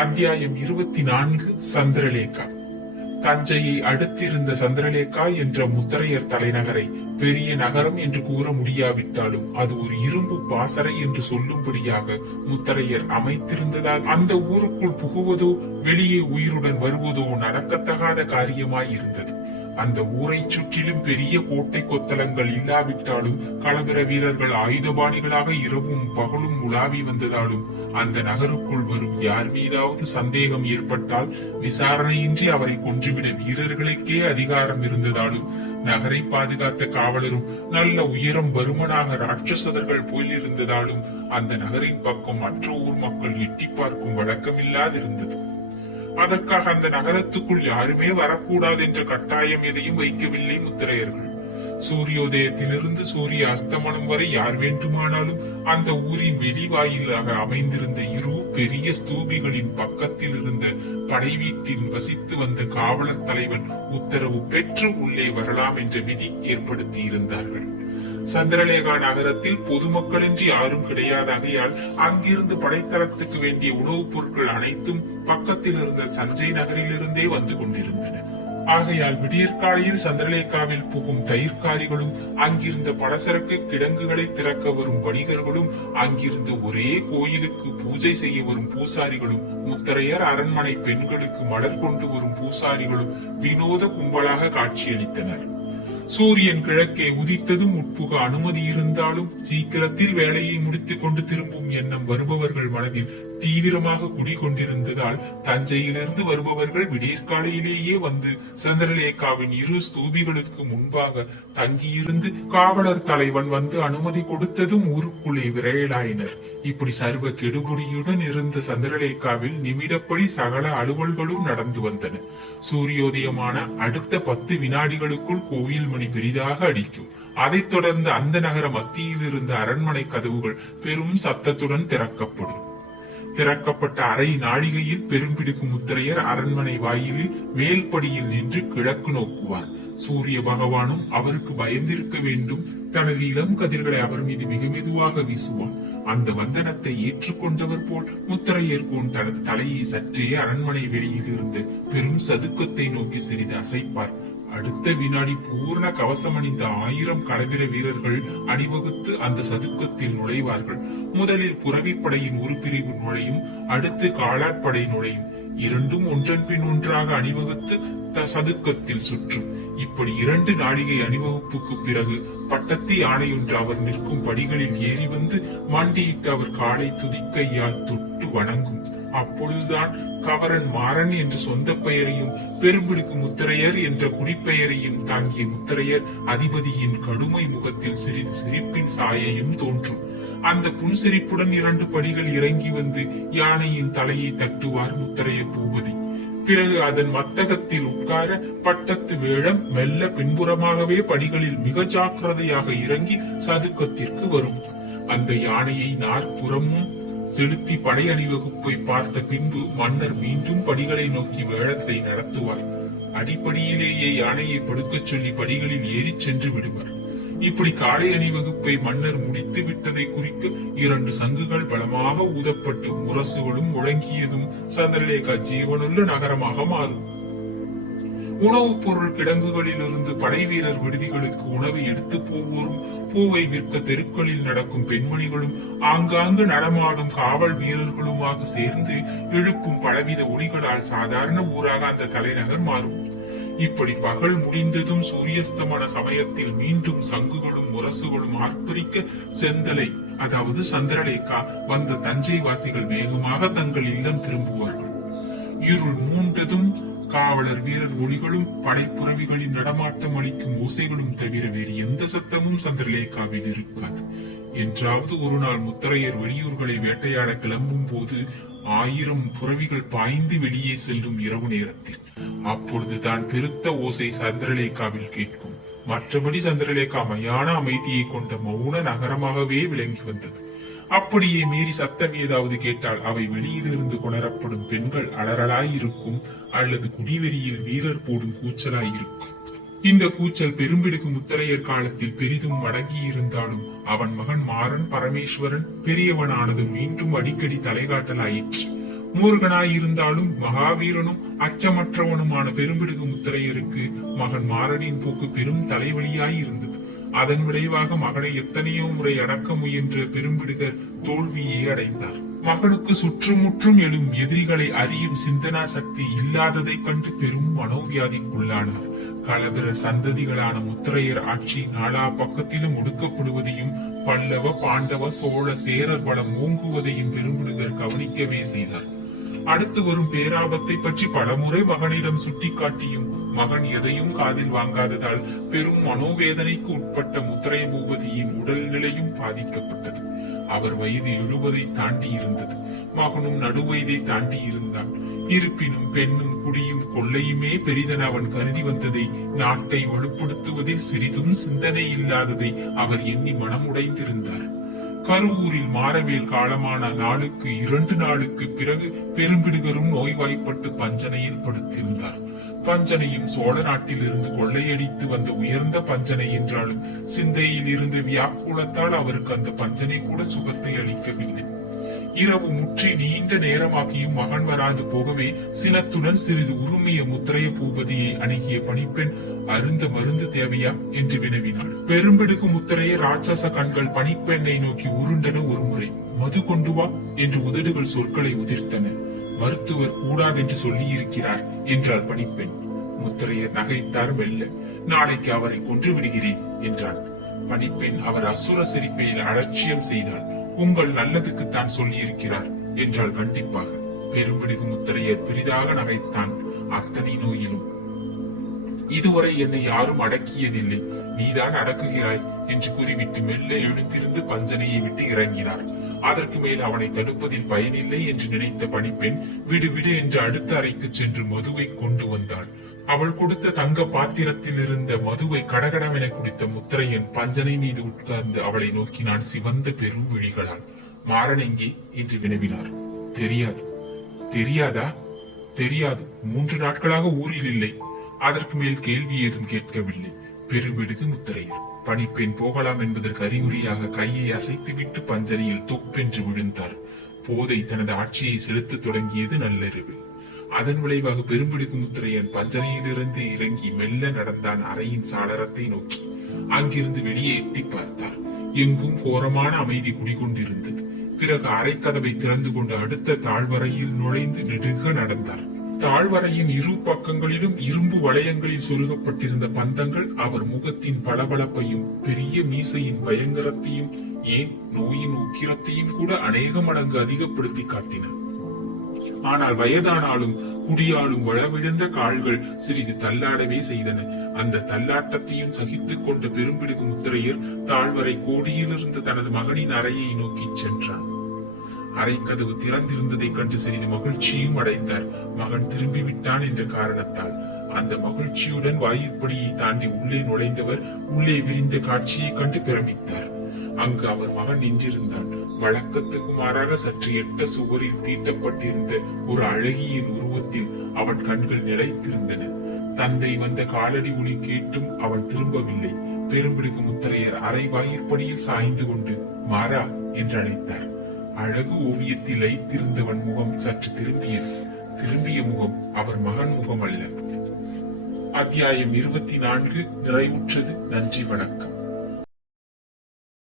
அத்தியாயம் 24. சந்திரலேகா. தஞ்சையை அடுத்திருந்த சந்திரலேகா என்ற முத்தரையர் தலைநகரை பெரிய நகரம் என்று கூற முடியாவிட்டாலும் அது ஒரு இரும்பு பாசறை என்று சொல்லும்படியாக முத்தரையர் அமைத்திருந்ததால் அந்த ஊருக்குள் புகுவதோ வெளியே உயிருடன் வருவதோ நடக்கத்தகாத காரியமாயிருந்தது. அந்த ஊரை சுற்றிலும் பெரிய கோட்டை கொத்தளங்கள் இல்லாவிட்டாலும் களபிர வீரர்கள் ஆயுதபாணிகளாக இரவும் பகலும் உலாவி வந்ததாலும் அந்த நகருக்குள் வரும் யார் மீதாவது சந்தேகம் ஏற்பட்டால் விசாரணையின்றி அவரை கொன்றுவிட வீரர்களுக்கே அதிகாரம் இருந்ததாலும் நகரை பாதுகாத்த காவலரும் நல்ல உயரம் வருமனாக ராட்சசர்கள் போலிருந்ததாலும் அந்த நகரின் பக்கம் மற்ற ஊர் மக்கள் எட்டி பார்க்கும் வழக்கமில்லாதிருந்தது. அதற்காக அந்த நகரத்துக்குள் யாருமே வரக்கூடாது என்ற கட்டாயம் எதையும் வைக்கவில்லை முத்திரையர்கள். சூரியோதயத்திலிருந்து சூரிய அஸ்தமனம் வரை யார் வேண்டுமானாலும் அந்த ஊரின் வெளிவாயிலாக அமைந்திருந்த இரு பெரிய ஸ்தூபிகளின் பக்கத்தில் இருந்த படை வீட்டில் வசித்து வந்த காவலர் தலைவன் உத்தரவு பெற்று உள்ளே வரலாம் என்ற விதி ஏற்படுத்தி இருந்தார்கள். சந்திரலேகா நகரத்தில் பொதுமக்களின்றி யாரும் கிடையாதாகையால் அங்கிருந்து படைத்தளத்துக்கு வேண்டிய உணவுப் பொருட்கள் அனைத்தும் பக்கத்தில் இருந்த சஞ்சய் நகரிலிருந்தே வந்து கொண்டிருந்தன. ஆகையால் விடியற்காலையில் சந்திரலேகாவில் புகும் தயிர்காரிகளும் அங்கிருந்த பலசரக்கு கிடங்குகளை திறக்க வரும் வணிகர்களும் அங்கிருந்த ஒரே கோயிலுக்கு பூஜை செய்ய வரும் பூசாரிகளும் முத்தரையர் அரண்மனை பெண்களுக்கு மலர் கொண்டு வரும் பூசாரிகளும் வினோத கும்பலாக காட்சியளித்தனர். சூரியன் கிழக்கே உதித்ததும் உட்புக அனுமதி இருந்தாலும் சீக்கிரத்தில் வேலையை முடித்துக் கொண்டு திரும்பும் எண்ணம் வருபவர்கள் மனதில் தீவிரமாக குடிகொண்டிருந்ததால் தஞ்சையிலிருந்து வருபவர்கள் விடியற்காலையிலேயே வந்து சந்திரலேகாவின் இரு ஸ்தூபிகளுக்கு முன்பாக தங்கியிருந்து காவலர் தலைவன் வந்து அனுமதி கொடுத்ததும் ஊருக்குள்ளே விரையலாயினர். இப்படி சர்வ கெடுபுடியுடன் இருந்த சந்திரலேகாவில் நிமிடப்படி சகல அலுவல்களும் நடந்து வந்தன. சூரியோதயமான அடுத்த 10 வினாடிகளுக்குள் கோவில் மணி பெரிதாக அடிக்கும். அதைத் தொடர்ந்து அந்த நகர மத்தியில் இருந்த அரண்மனை கதவுகள் பெரும் சத்தத்துடன் திறக்கப்படும். திறக்கப்பட்ட அரை நாழிகையில் பெரும்பிடுக்கும் முத்திரையர் அரண்மனை வாயிலில் மேல்படியில் நின்று கிழக்கு நோக்குவார். சூரிய பகவானும் அவருக்கு பயந்திருக்க வேண்டும். தனது இளம் கதிர்களை அவர் மீது மிக மெதுவாக வீசுவான். அந்த வந்தனத்தை ஏற்றுக்கொண்டவர் போல் முத்திரையர் கோன் தனது தலையை சற்றே அரண்மனை வெளியில் இருந்து பெரும் சதுக்கத்தை நோக்கி சிறிது அசைப்பார். அடுத்த வினாடி பூர்ண கவசம் அணிந்த 1000 களபிர வீரர்கள் அணிவகுத்து அந்த சதுக்கத்தில் நுழைவார்கள். முதலில் புரவிப்படையின் ஒரு பிரிவு நுழையும், அடுத்து காலாட்படை நுழையும். இரண்டும் ஒன்றன் பின் ஒன்றாக அணிவகுத்து சதுக்கத்தில் சுற்றும். இப்படி 2 நாழிகை அணிவகுப்புக்கு பிறகு பட்டத்து யானையொன்று அவர் நிற்கும் படிகளில் ஏறி வந்து மாண்டியிட்டு அவர் காலை துதிக்கையால் தொட்டு வணங்கும். அப்பொழுதுதான் கவரன் மாறன் என்ற சொந்த பெயரையும் பெரும்பிடுக்கு முத்திரையர் என்ற குடிப்பெயரையும் தாங்கிய முத்திரையர் அதிபதியின் கடுமை முகத்தில் சிறிது சிரிப்பின் சாயையும் தோன்றும். அந்த புன்சிரிப்புடன் 2 படிகள் இறங்கி வந்து யானையின் தலையை தட்டுவார் முத்திரைய பூபதி. பிறகு அதன் மத்தகத்தில் உட்கார பட்டத்து வேழம் மெல்ல பின்புறமாகவே படிகளில் மிக ஜாக்கிரதையாக இறங்கி சதுக்கத்திற்கு வரும். அந்த யானையை நாற்புறமும் செலுத்தி படை அணிவகுப்பை பார்த்த பின்பு மன்னர் மீண்டும் படிகளை நோக்கி வேளத்தை நடத்துவார். அடிப்படையிலேயே யானையை படுக்கச் சொல்லி படிகளில் ஏறி சென்று விடுவார். இப்படி காலை அணிவகுப்பை மன்னர் முடித்து விட்டதை குறிக்க 2 சங்குகள் பலமாக ஊதப்பட்டு முரசுகளும் முழங்கியதும் சந்திரலேகா ஜீவனுள்ள நகரமாக மாறும். உணவுப் பொருள் கிடங்குகளில் இருந்து படை வீரர் விடுதிகளுக்கு உணவை எடுத்து போவோரும், பூவை விற்க தெருக்களில் நடக்கும் பெண்மணிகளும், ஆங்காங்கு நடமாடும் காவல் வீரர்களுமாக சேர்ந்து எழுப்பும் பலவித ஒளிகளால் சாதாரண ஊராக அந்த தலைநகர் மாறும். இப்படி பகல் முடிந்ததும் சூரியஸ்தமன சமயத்தில் மீண்டும் சங்குகளும் முரசுகளும் ஆர்ப்பரிக்க செந்தலை அதாவது சந்திரலேகா வந்த தஞ்சை வாசிகள் வேகமாக தங்கள் இல்லம் திரும்புவார்கள். இருள் மூண்டதும் காவலர் வீரர் ஒளிகளும் படைப்புறவிகளின் நடமாட்டம் அளிக்கும் ஓசைகளும் தவிர வேறு எந்த சத்தமும் சந்திரலேகாவில் இருக்காது. என்றாவது ஒரு நாள் முத்திரையர் வெளியூர்களை வேட்டையாட கிளம்பும் போது 1000 புறவிகள் பாய்ந்து வெளியே செல்லும் இரவு நேரத்தில் அப்பொழுதுதான் பெருத்த ஓசை சந்திரலேகாவில் கேட்கும். மற்றபடி சந்திரலேகா மயான அமைதியை கொண்ட மௌன நகரமாகவே விளங்கி வந்தது. அப்படியே மீறி சத்தம் ஏதாவது கேட்டால் அவை வெளியிலிருந்து கொணரப்படும் பெண்கள் அலறலாயிருக்கும், அல்லது குடிவெறியில் வீரர் போடும் கூச்சலாயிருக்கும். இந்த கூச்சல் பெரும்பிடுகு முத்திரையர் காலத்தில் பெரிதும் அடங்கி இருந்தாலும் அவன் மகன் மாறன் பரமேஸ்வரன் பெரியவனானது மீண்டும் அடிக்கடி தலைகாட்டலாயிற்று. மூர்கனாயிருந்தாலும் மகாவீரனும் அச்சமற்றவனுமான பெரும்பிடுகு முத்திரையருக்கு மகன் மாறனின் போக்கு பெரும் தலைவலியாய் இருந்தது. அதன் விளைவாக மகனை எத்தனையோ முறை அடக்க முயன்ற பெரும்பிடுகர் தோல்வியை அடைந்தார். மகனுக்கு சுற்றுமுற்றும் எழும் எதிரிகளை அறியும் சிந்தனா சக்தி இல்லாததை கண்டு பெரும் மனோவியாதிக்குள்ளானார். களபிர சந்ததிகளான முத்திரையர் ஆட்சி நாலா பக்கத்திலும் ஒடுக்கப்படுவதையும் பல்லவ பாண்டவ சோழ சேரர் பலம் ஓங்குவதையும் பெரும்பிடுகர் கவனிக்கவே செய்தார். அடுத்து வரும் பேராபத்தை பற்றி பலமுறை மகனிடம் சுட்டிக்காட்டியும் மகன் எதையும் காதில் வாங்காததால் பெரும் மனோவேதனைக்கு உட்பட்ட முத்திரைய பூபதியின் உடல்நிலையும் பாதிக்கப்பட்டது. அவர் வயது 70 தாண்டி இருந்தது. மகனும் நடுவயதை தாண்டி இருந்தான். இருப்பினும் பெண்ணும் குடியும் கொள்ளையுமே பெரிதென அவன் கருதி வந்ததை, நாட்டை வலுப்படுத்துவதில் சிறிதும் சிந்தனை இல்லாததை அவர் எண்ணி மனமுடைந்திருந்தார். கருவூரில் மாறவேல் காலமான நாளுக்கு 2 நாளுக்கு பிறகு பெரும்பிடுகரும் நோய்வாய்ப்பட்டு பஞ்சனையில் படுத்திருந்தார். பஞ்சனையும் சோழ நாட்டில் இருந்து கொள்ளையடித்து வந்த உயர்ந்த பஞ்சனை என்றாலும் சிந்தையில் இருந்த வியாக்குலத்தால் அவருக்கு அந்த பஞ்சனை கூட சுகத்தை அளிக்கவில்லை. இரவு முற்றி நீண்ட நேரமாகியும் மகன் வராது போகவே சினத்துடன் சிறிது உரிமைய முத்திரைய பூபதியை அணுகிய பணிப்பெண், அருந்த மருந்து தேவையா என்று வினவினாள். பெரும்பிடுகு முத்திரைய ராட்சச கண்கள் பணிப்பெண்ணை நோக்கி உருண்டன. ஒரு முறை மது கொண்டு வா என்று உதடுகள் சொற்களை உதிர்த்தன. மருத்துவர் கூடாதென்று சொல்லி இருக்கிறார் என்றாள் பணிப்பெண். முத்திரையர் நகைத்தார் மெல்ல. நாளைக்கு அவரை கொன்று விடுகிறேன் என்றான். பணிப்பெண் அவர் அசுர சிரிப்பையில் அலட்சியம் செய்தாள். உங்கள் நல்லதுக்குத்தான் சொல்லி இருக்கிறார் என்றாள் கண்டிப்பாக. பெரும்பிடுகு முத்திரையர் பெரிதாக நகைத்தான். அத்தனை நோயிலும் இதுவரை என்னை யாரும் அடக்கியதில்லை, நீதான் அடக்குகிறாய் என்று கூறிவிட்டு மெல்ல எழுந்திருந்து பஞ்சனையை விட்டு இறங்கினார். அதற்கு மேல் அவனை தடுப்பதில் பயனில்லை என்று நினைத்த பணிப்பெண் விடு விடு என்று அடுத்த அறைக்கு சென்று மதுவை கொண்டு வந்தாள். அவள் கொடுத்த தங்க பாத்திரத்தில் இருந்த மதுவை கடகடவென குடித்த முத்திரையன் பஞ்சனை மீது உட்கார்ந்து அவளை நோக்கினான் சிவந்த பெரும் விழிகளால். மாறன் எங்கே என்று வினவினார். தெரியாது. தெரியாதா? தெரியாது. 3 நாட்களாக ஊரில் இல்லை. அதற்கு மேல் கேள்வி ஏதும் கேட்கவில்லை. பெரும்பிடுகு முத்திரையர். பணிப்பெண் போகலாம் என்பதற்கு அறிகுறியாக கையை அசைத்துவிட்டு பஞ்சனையில் தொப்பென்று விழுந்தார். போதை தனது ஆட்சியை செலுத்த தொடங்கியது நள்ளிரவில். அதன் விளைவாக பெரும்பிடுகு முத்திரையன் பஞ்சனையிலிருந்து இறங்கி மெல்ல நடந்தான் அறையின் சாளரத்தை நோக்கி. அங்கிருந்து வெளியே எட்டி பார்த்தார். எங்கும் கோரமான அமைதி குடிகொண்டிருந்தது. பிறகு அறைக்கதவை திறந்து கொண்டு அடுத்த தாழ்வரையில் நுழைந்து நெடுக நடந்தார். தாழ்வரையின் இரு பக்கங்களிலும் இரும்பு வளையங்களில் சொருகப்பட்டிருந்த பந்தங்கள் அவர் முகத்தின் பளபளப்பையும் பெரிய மீசையின் பயங்கரத்தையும் ஏன் நோயின் உக்கிரத்தையும் கூட அநேக மடங்கு அதிகப்படுத்தி காட்டின. ஆனால் வயதானாலும் குடியாலும் வளவிழந்த கால்கள் சிறிது தள்ளாடவே செய்தன. அந்த தள்ளாட்டத்தையும் சகித்துக் கொண்ட பெரும்பிடுகு முத்திரையர் தாழ்வரை கோடியிலிருந்து தனது மகனின் அறையை நோக்கி சென்றான். அறைக்கதவு திறந்திருந்ததை கண்டு சிறிது மகிழ்ச்சியும் அடைந்தார். மகன் திரும்பிவிட்டான் என்ற காரணத்தால். அந்த மகிழ்ச்சியுடன் வாயிற்படியை தாண்டி உள்ளே நுழைந்தவர் உள்ளே விரிந்த காட்சியை கண்டு பிரமித்தார். அங்கு அவர் மகன் நின்றிருந்தான். வழக்கத்துக்கு மாறாக சற்று எட்ட சுவரில் தீட்டப்பட்டிருந்த ஒரு அழகியின் உருவத்தில் அவன் கண்கள் நிலைத்திருந்தன. தந்தை வந்த காலடி ஒலி கேட்டும் அவன் திரும்பவில்லை. பெரும்பிடுகு முத்திரையர் அறை வாயிற்படியில் சாய்ந்து கொண்டு மாறா என்று அழைத்தார். அழகு ஓவியத்தில் லைத்திருந்தவன் முகம் சற்று திரும்பியது. திரும்பிய முகம் அவர் மகன் முகம் அல்ல. அத்தியாயம் 24 நிறைவுற்றது. நன்றி, வணக்கம்.